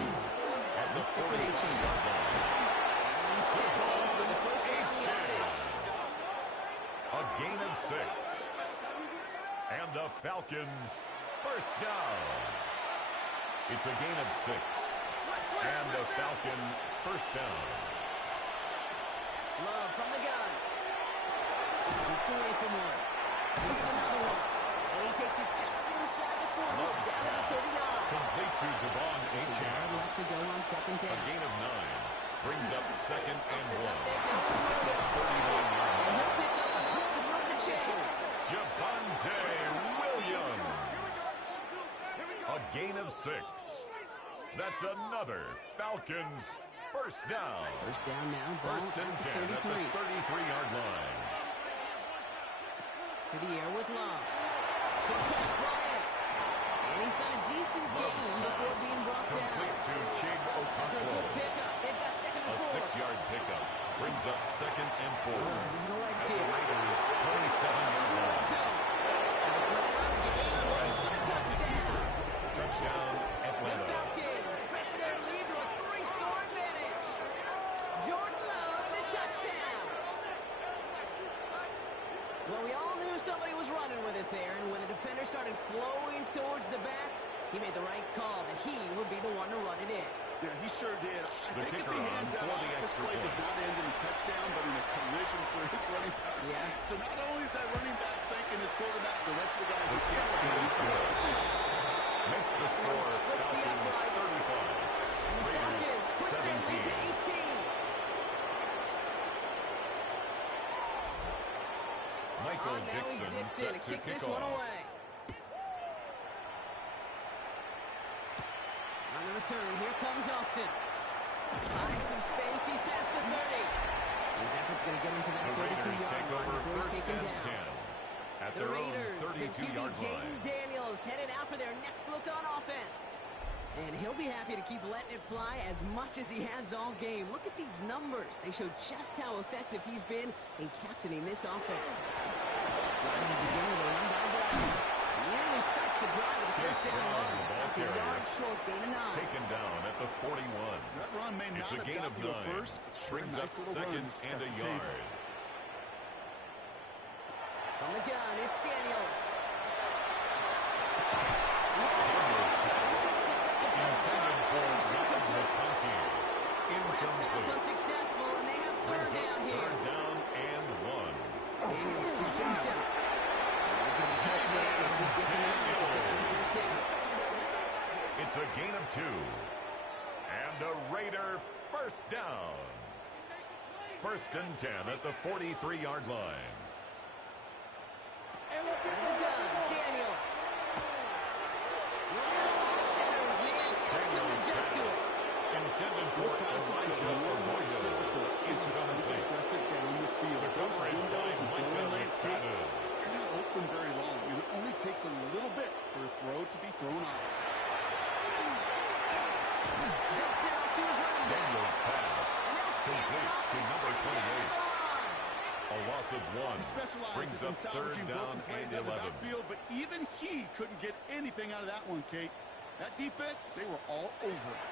at the Stick with 40-yard line. And he's still going for the first down yardage. A gain of 6. And the Falcons first down. It's a gain of 6. And the Falcon first down. Love from the gun. Shoots away from one. Shoots another one. And he takes it just inside the 40. Love's Down to the pass. 39. Complete to Devon Just a yard Achane. left to go on 2nd A down. gain of 9. Brings up 2nd and 1. Up they go. The 39-yard And line. he'll pick up enough to move the chains. Javonte Williams. A gain of 6. That's another Falcons first down. First down now. Ball 1st and at 10 the at the 33. 33-yard line. To the air with Love. So pass brought in. And he's got a decent Love's gain before pass. being brought down. Complete to Chig After a good Okonkwo. pickup. They've got 2nd A and 4. 6-yard pickup. Brings up 2nd and 4. Using the legs The here. Raiders 27-yard line. And the ground gain somebody was running with it there, and when the defender started flowing towards the back, he made the right call that he would be the one to run it in. Yeah, he sure did. I The think if kicker he on hands that for off, the this extra play does point. not end in a touchdown, but in a collision for his running back. Yeah. So not only is that running back thanking his quarterback, the rest of the guys The are kick celebrating is for that good. decision. Makes the score Splits the Falcons uprights. 35. And the Falcons Raiders push their lead to 17. 18. Michael Now he's Dixon Dixon set to to kick kick this one off. away. On the return, here comes Austin. Finds some space, he's past the 30. His effort's going to get him to that The Raiders 32-yard take line over before he's first taken and down. 10 at The their Raiders own and QB 32-yard Jaden line. Daniels headed out for their next look on offense. And he'll be happy to keep letting it fly as much as he has all game. Look at these numbers. They show just how effective he's been in captaining this offense. Flying to begin with a run by Brown. Nearly starts the drive with a first down Brown, run. the ball Stopped a carrier. yard short, gain of 9. Taken down at the 41. That run may not It's a have gain got of you 9. to first, but sure, Brings nice up little second run to set and a the table. yard. From the gun, it's Daniels. Intended for Ryan McConkey. Pass Incomplete. unsuccessful, and they have Brings third up down here. third down and 1. Daniels keeps himself. He's going to touch it as he gets it out to pick up the first down. It's a gain of 2. And a Raider first down. First and 10 at the 43-yard line. And the gun, Daniels. Centers, man, just couldn't adjust to it. Intended for Those passes get Elijah more and more Arroyo. difficult as you try to get Incomplete. aggressive down the field. The Those coverage by windows and Micah throwing lanes, Kate, McFadden. they're not open very long. It only takes a little bit for a throw to be thrown off. Dumps it off to his running back. Daniels pass. And they'll snap him Complete up to and number set him down 28. at the line. A loss of 1. He specializes Brings in up third salvaging down broken plays and out of the 11. backfield, but even he couldn't get anything out of that one, Kate. That defense, they were all over it.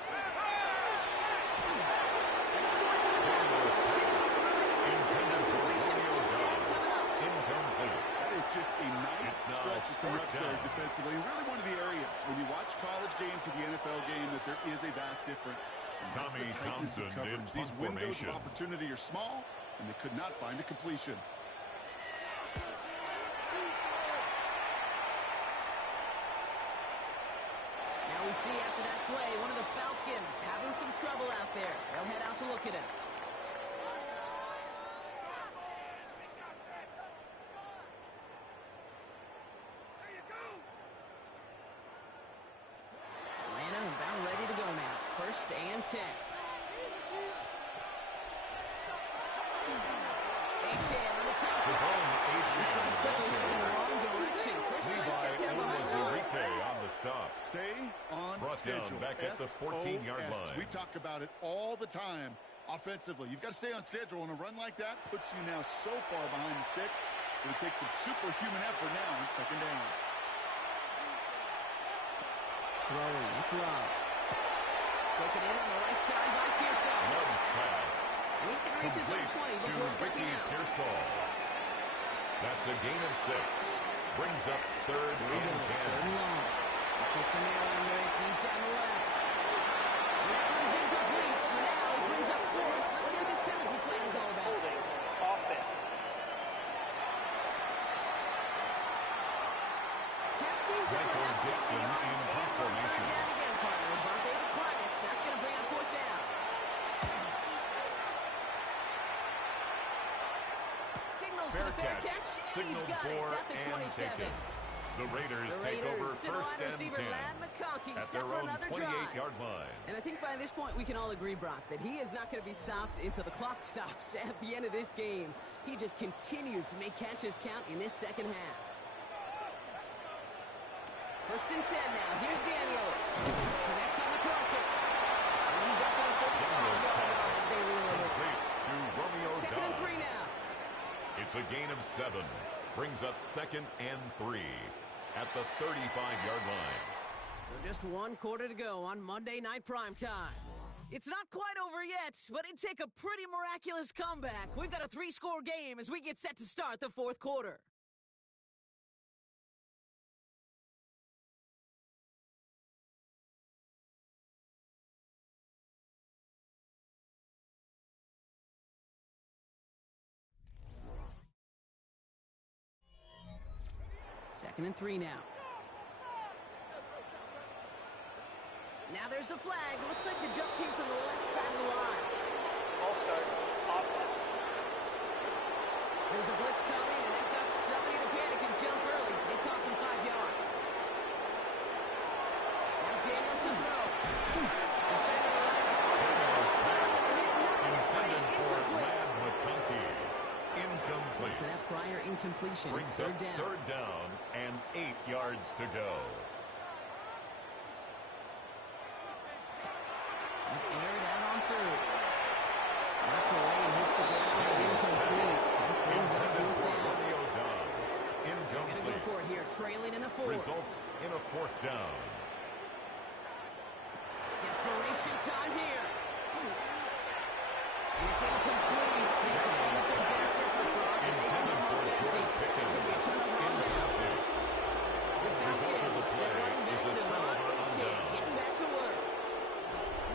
Intended for Romeo Dobbs. Incomplete. That is just a nice It's now stretch of some fourth reps there down. defensively. And really one of the areas, when you watch college game to the NFL game, that there is a vast difference. And that's Tommy the tightness of Townsend in coverage. These punt windows formation. of opportunity are small, and they could not find a completion. Now we see after that play, one of the Falcons having some trouble out there. They'll head out to look at him. Atlanta about ready to go now. First and 10. H.A. on the top. Javon This one's quickly heading in the wrong direction. First play set down behind the line. Levi on the stop. Stay on Brought down schedule. back at the 14-yard SOS. line. We talk about it all the time offensively. You've got to stay on schedule, and a run like that puts you now so far behind the sticks. It would take some superhuman effort now on second down. Throwing, it's Love. Taken in on the right side by Pearsall. Love's pass. And he's going to reach his own 20 Complete before to stepping Ricky out. Pearsall. That's a gain of 6. Brings up third Here he and goes, third 10. and long. He puts a nail under it deep down the left. And that one's incomplete. For now, he brings up fourth. Let's see what this penalty flag is all about. Holding offense. Tapped into Michael perhaps 60 Dixon yards in and punt on third formation. down again, partner. But they decline it, so that's going to bring up fourth down. Signals for the fair catch, and he's Signaled got it. It's for at the and 27. taken. The Raiders The take over Raiders to the first wide and receiver, 10 Lad McConkey, at set their for own another drive. 28-yard line. And I think by this point we can all agree, Brock, that he is not going to be stopped until the clock stops at the end of this game. He just continues to make catches count in this second half. First and 10 now. Here's Daniels. Connects on the crosser. And he's up to the 35-yard line as they reel him in. Complete to Romeo Second and Dobbs. 3 now. It's a gain of 7. Brings up second and 3 at the 35-yard line. So just one quarter to go on Monday Night Primetime. It's not quite over yet, but it'd take a pretty miraculous comeback. We've got a 3-score game as we get set to start the fourth quarter. 2nd and 3 now. Now there's the flag. Looks like the jump came from the left side of the line. Ball start, offense. There's a blitz coming, and that got somebody to panic and jump early. They cost him 5 yards. Now Daniels to throw. Intended for Lad McConkey. Incomplete. For that prior incompletion, Brings it's up 3rd down. 3rd down and 8 yards to go. Aired out on 3rd. Knocked away and hits the ground. Incomplete. Intended for Romeo Dobbs. They're going to go Incomplete. for it here, trailing in the 4th. Results in a 4th down. Desperation time here. And it's incomplete. It's almost the best effort, Brock. And they come up empty. It's going to be a turnover on down. The Result of the Falcons play are running is back a to turnover on Monte, down. getting back to work.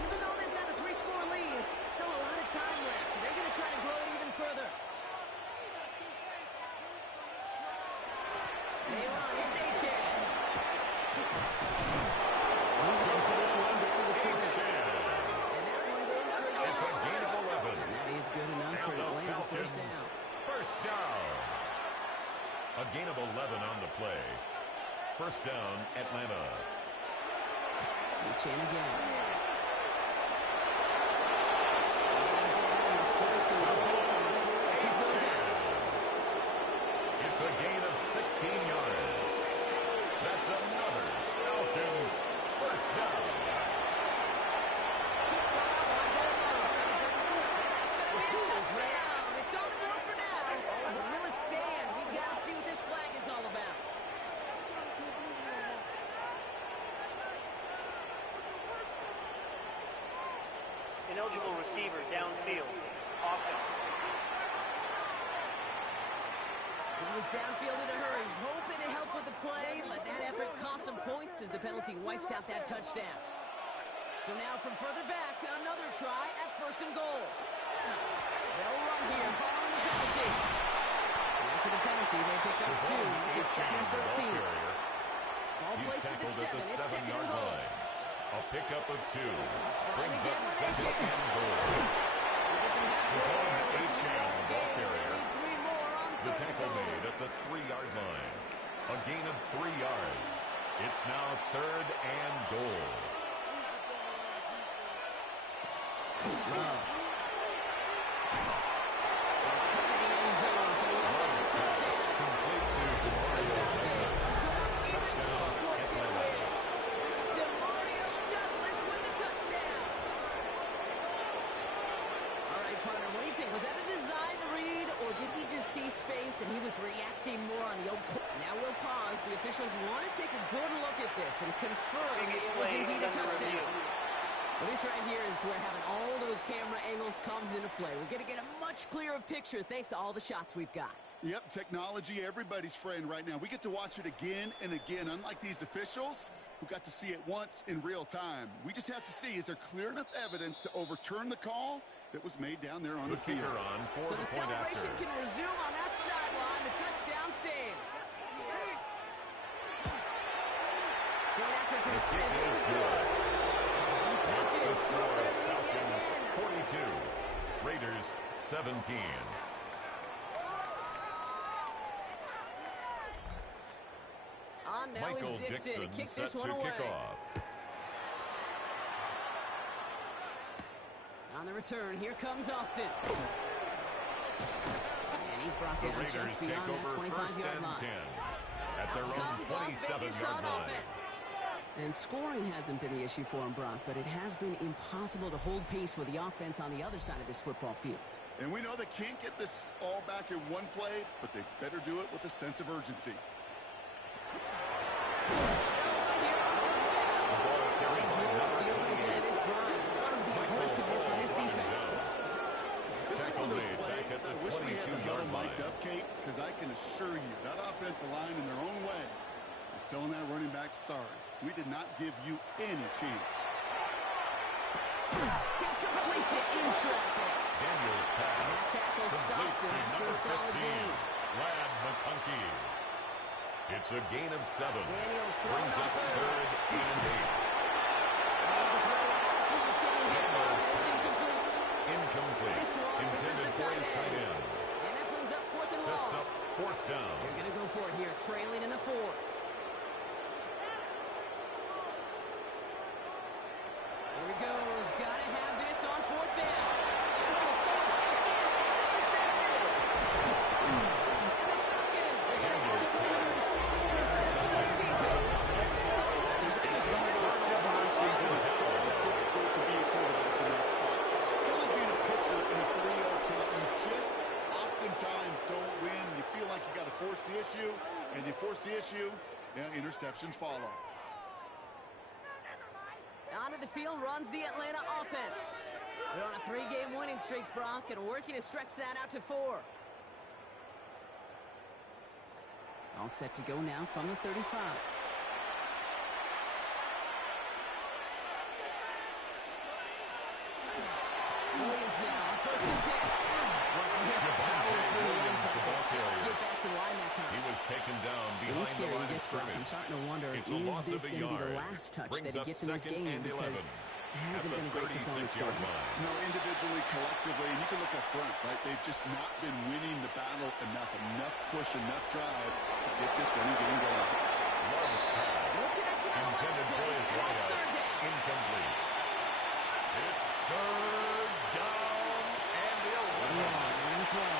Even though they've got a 3-score lead, still a lot of time left, so they're going to try to grow it even further. They run. It's Achan. He's going to put this one down to the 20. And that one goes for a It's a gain of 11. And that is good enough for And the Atlanta. Falcons, 1st down. 1st down. A gain of 11 on the play. 1st down, Atlanta. Achan again. And he's down on the 1st and goal as he goes out. It's a gain of 16 yards. That's another Falcons 1st down. And that's going to be a touchdown. It's on the board for now. But will it stand? We got to see what this flag is all about. Ineligible receiver downfield, offense. He was downfield in a hurry, hoping to help with the play, but that effort cost some points as the penalty wipes out that touchdown. So now from further back, another try at 1st and goal. They'll run here following the penalty. And after the penalty, they pick up 2. It's 2nd and 13. Ball He's placed at the tackled 7. at the It's 2nd and 7-yard goal. line. A pickup of 2. Brings again up with 2nd Achan. and goal. Achan, the ball carrier. The tackle made at the 3-yard line. A gain of 3 yards. It's now 3rd and goal. Complete to Demario Douglas. Touchdown, Atlanta. Demario Douglas with the touchdown. All right, partner, what do you think? Was that a design read, or did he just see space and he was reacting more on the old court? Now we'll pause. The officials want to take a good look at this and confirm Biggest it was play indeed a is under touchdown. review. Well, this right here is where having all those camera angles comes into play. We're going to get a much clearer picture thanks to all the shots we've got. Yep, technology, everybody's friend right now. We get to watch it again and again, unlike these officials who got to see it once in real time. We just have to see, is there clear enough evidence to overturn the call that was made down there on the field? Kicker on for So the the point celebration after. can resume on that sideline. The touchdown stands. Going after it from The Smith. kick It is was good. good. That's the Falcons score. grow their lead yet Falcons again. 42. Raiders 17. On now Michael is Dixon to Dixon kick set this to one away. kick off. On the return, here comes Austin. And he's brought The down Raiders just take beyond that over 25-yard 1st and line. 10 at their own Comes Las Vegas 27-yard on line. offense. And scoring hasn't been the issue for him, Brock, but it has been impossible to hold pace with the offense on the other side of this football field. And we know they can't get this all back in one play, but they better do it with a sense of urgency. Aggressiveness from this defense. This is one of those Tackle made plays back at that I the wish we had the 22-yard huddle mic'd line. up, Kate, because I can assure you that offensive line in their own way is telling that running back, sorry, we did not give you any chance. He completes it in traffic. Daniels pass. And that tackle Complete stops him to after a number solid 15, gain. Lad McConkey. It's It's a gain of 7. Daniels throwing Brings on up third. 3rd and 8. Made the throw as he was getting hit. It's incomplete. Incomplete. This one, this is Intended the for tight his tight end. end. And that brings up 4th and Sets long. up 4th down. They're going to go for it here, trailing in the 4th. Here he goes. Got to have this on 4th down. Oh, someone stepped in. It's intercepted. And the Falcons are going to have it to their second interception of the season. Just one of those situations that is so difficult to be a quarterback in that spot. It's kind of like being a pitcher in a 3-0 count. You just oftentimes don't win. You feel like you got to force the issue, and you force the issue, and interceptions follow. Onto the field runs the Atlanta offense. They're on a 3-game winning streak, Brock, and working to stretch that out to 4. All set to go now from the 35. Williams now on 1st and 10. Well, he has the power through the one tackle just to get back to the line that time. He was taken down With behind each the carry line he of gets, Brock, I'm scrimmage. starting to wonder, It's a loss is this of a going to be the yard. last touch Brings that he up gets in this 2nd game? and Because 11. it hasn't At been a the great performance for 36-yard him. line. No, individually, collectively, and you can look up front, right? They've just not been winning the battle enough. Enough push, enough drive to get this running game going. Love's pass. Looking at you on the last Intended for play. his It's wideout. 3rd down. Incomplete. It's 3rd down and 11. And throw.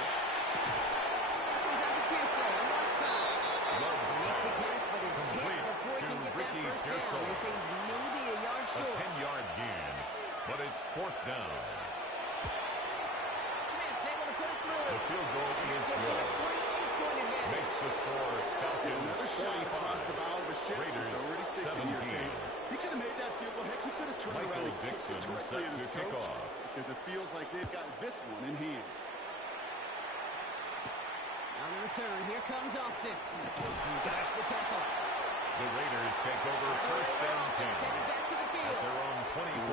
This one's out to Pearson on the left side. Love's He makes the pass. catch, but is hit Complete before he to can get Ricky that first Pearson. down. They say he's maybe a yard A short. 10-yard gain, but it's 4th down. Smith able to put it through. The field goal And that is gives them a good. 28-point advantage. Makes the score Falcons Another shot across the 45. bow of the ship. Raiders It's already 17. here. He could have made that field goal. Heck, he could have turned Michael around and kicked Dixon it directly set at his to kick coach, off. because it feels like they've got this one in hand. On the return, here comes Austin. He dodged the tackle. The Raiders take over 1st and 10 Send it back to the at field. their own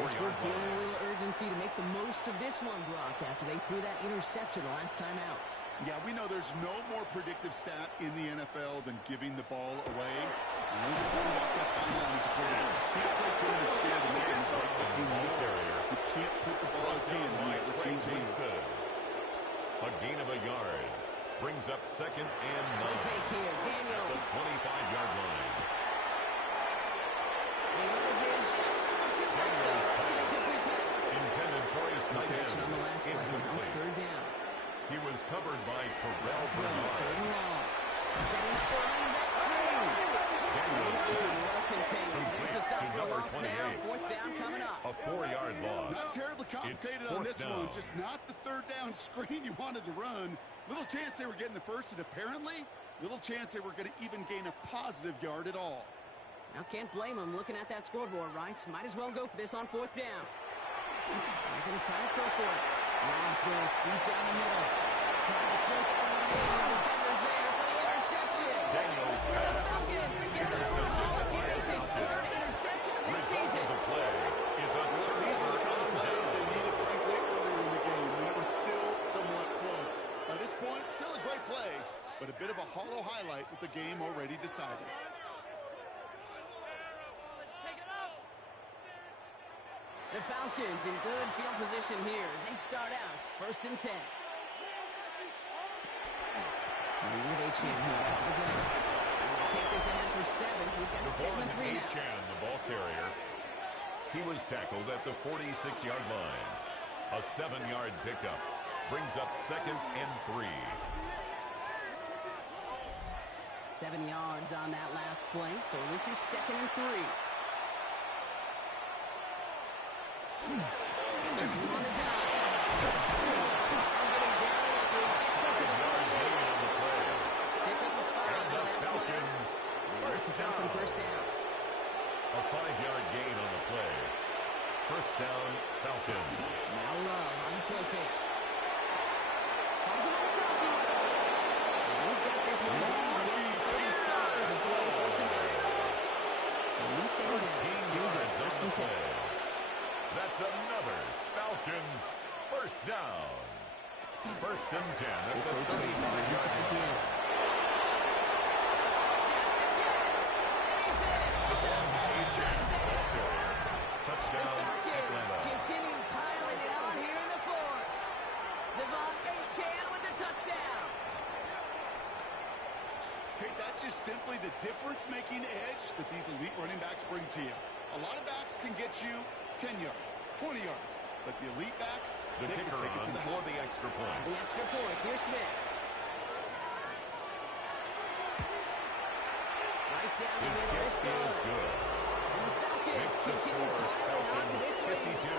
This 24-yard group feeling a line. little urgency to make the most of this one, Brock, after they threw that interception the last time out. Yeah, we know there's no more predictive stat in the NFL than giving the ball away. And when you walk that fine line as a quarterback, you can't play timid and scared to make a mistake. You know you can't put the ball in hand when you have the team's hands. A gain of a yard. Brings up 2nd and 9 The fake here, at the Daniels. 25-yard line. He let his man just as the 2 breaks though. That's an incomplete pass. Intended for his tight Connection end. on the last play. Now it's Incomplete. 3rd down. He was covered by Terrell 3rd Bernard. and long. Setting up the running back screen. Daniels This is is well contained. There's the stop to for a number loss now. 28. 4th down coming up. A 4-yard loss. Not terribly complicated It's on 4th this down. one. Just not the 3rd down screen you wanted to run. Little chance they were getting the first, and apparently, little chance they were going to even gain a positive yard at all. Now can't blame him looking at that scoreboard, right? Might as well go for this on 4th down. They're going to try to throw for it. Lobs this deep down the middle. Trying to float that one in. The defender's there for the interception. Daniels And the pass. Falcons get the first ball as he makes his 3rd interception of this Result season. of the play is a These were the kind of plays they touchdown. needed, frankly, earlier in the game when it was still somewhat close. By this point, still a great play, but a bit of a hollow highlight with the game already decided. The Falcons in good field position here as they start out 1st and 10. With H.M. here. We'll take this ahead for 7. We've got 7 and 3 now. H.M., the ball carrier. He was tackled at the 46-yard line. A 7-yard pickup. Brings up 2nd and 3. 7 yards on that last play, so this is 2nd and 3. On the down. Getting down after he gets it to the 40. Pick up a 5 And on the that play. Falcons It's a Falcon first down. A 5-yard gain on the play. First down, Falcons. Now Love on the play fake. Finds him on the crossing route. And he's got this one down here at 35. He's waiting for some yards. So new second down. 14 It's really good. yards on First the and 10. play. That's another Falcons first down. First and 10 at It's the H.M. 35-yard inside line. again. Touchdown, Falcons Atlanta. continue piling it on here in the fourth. Devontae Chan with the touchdown. Okay, that's just simply the difference-making edge that these elite running backs bring to you. A lot of backs can get you 10 yards, 20 yards, but the elite backs, The they can kicker take it to the for house. the extra point. The extra point. Here's Smith. Right down the His middle. kick It's is good. good. And the Falcons Makes the continue score piling on to Falcons this lead. 52.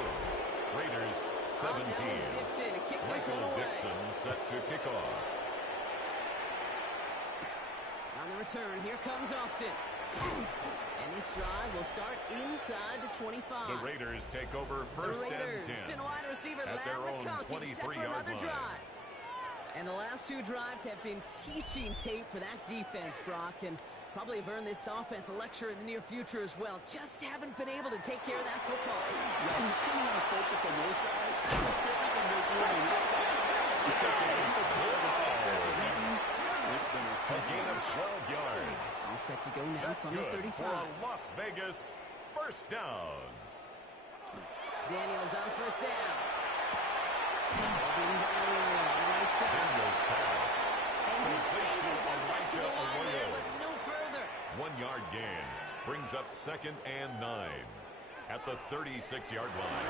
Raiders Now is 17. Dixon to kick this one Michael away. Dixon set to kick off. On the return, here comes Austin. And this drive will start inside the 25. The Raiders take over The first Raiders and 10. send wide receiver At their Ladd own McConkey set for 23-yard another line. drive. And the last two drives have been teaching tape for that defense, Brock, and probably have earned this offense a lecture in the near future as well. Just haven't been able to take care of that football. Yeah, just kind of want to focus on those guys. Everything they're doing on that side. Because the way the ball this offense is eating, it's been a A tough gain of one. 12 yards. All set to go now That's from the good 35. for a Las Vegas first down. Daniels on first down. Being violated on the right side. Daniels pass. And he Complete maybe to got back to the Elijah line there, Arroyo. but no further. 1 yard gain brings up second and 9 at the 36-yard line.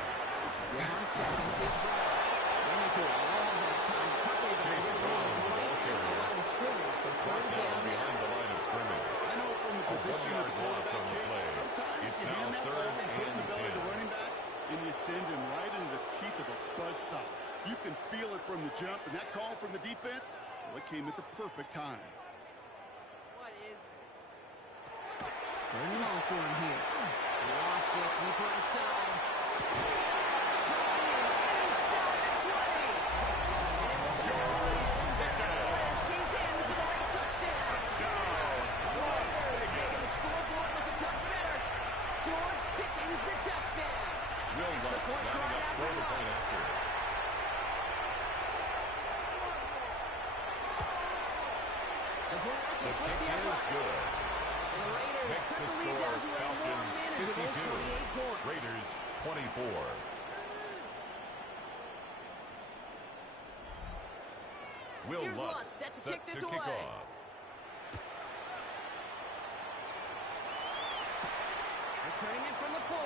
Behind seconds, it's Brown. Ran into a wall that time. Couple of Chase guys Brown with the ball right at the carrier. line of scrimmage. So Brought third down down now. behind the line of scrimmage. I know from the A position of 1-yard the loss on the quarterback, play. sometimes It's you now hand that third ball and put it in the and belly of the 10. running back, and you send him right into the teeth of a buzzsaw. You can feel it from the jump, and that call from the defense, well, it came at the perfect time. Third and long for him here. Lofts it deep right side. Inside the 20. And it won't matter. He's in for the late touchdown. Touchdown, The Las Raiders making the Vegas. scoreboard look a touch better. George Pickens the touchdown. Will Extra Lutz points lining right up after for the point Lutz. after. The point after The splits kick the is upright. good. And the Raiders Makes cut the the lead score down to a more Falcons manageable 52. 28 points. Raiders 24. Will Here's Lutz Lutz set to kick this away. off. Returning it from the 4.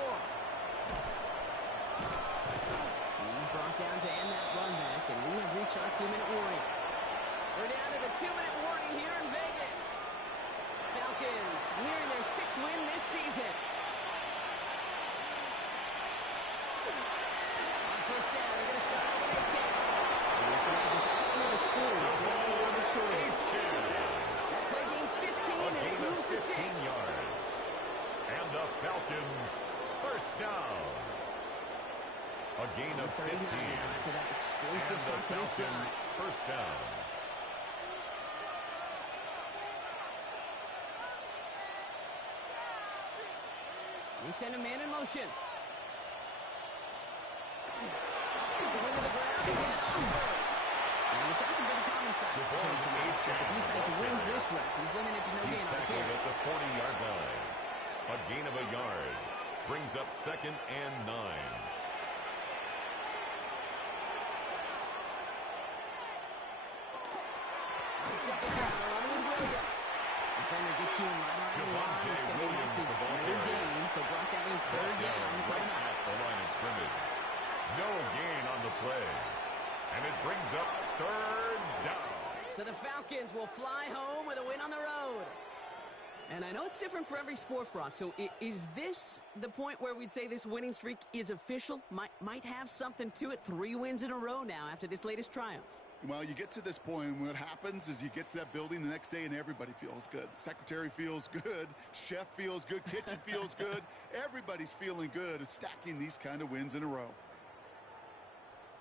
He's brought down to end that run back, and we have reached our 2-minute warning. We're down to the 2-minute warning here in Vegas. Falcons nearing their 6th win this season. On first down, they're going to start off with 8-10. He's going to have this up near the 4. That's a little bit short. That play gains 15, and it moves the 15 sticks. yards. And the Falcons first down. A gain of 15. 39 now after that explosive And start the to this Falcons drive. first down. They send a man in motion. Going to the ground again on first. And this hasn't been a common sight. Devon The defense wins this rep. He's limited to no He's gain on the tackled carry. at the 40-yard line. A gain of a yard brings up second and 9. On second down, run with Williams. Defender gets to him right around the line. Javonte It's going to Williams, be the ball no carrier. gain. So Brock, that means third Brought down. right Coming up. at the line of scrimmage. No gain on the play. And it brings up third down. So the Falcons will fly home with a win on the road. And I know it's different for every sport, Brock. So is this the point where we'd say this winning streak is official? Might have something to it. 3 wins in a row now after this latest triumph. Well, you get to this point, and what happens is you get to that building the next day, and everybody feels good. Secretary feels good. Chef feels good. Kitchen feels good. Everybody's feeling good of stacking these kind of wins in a row.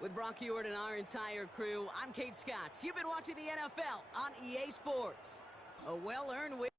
With Brock Ewart and our entire crew, I'm Kate Scott. You've been watching the NFL on EA Sports. A well-earned win.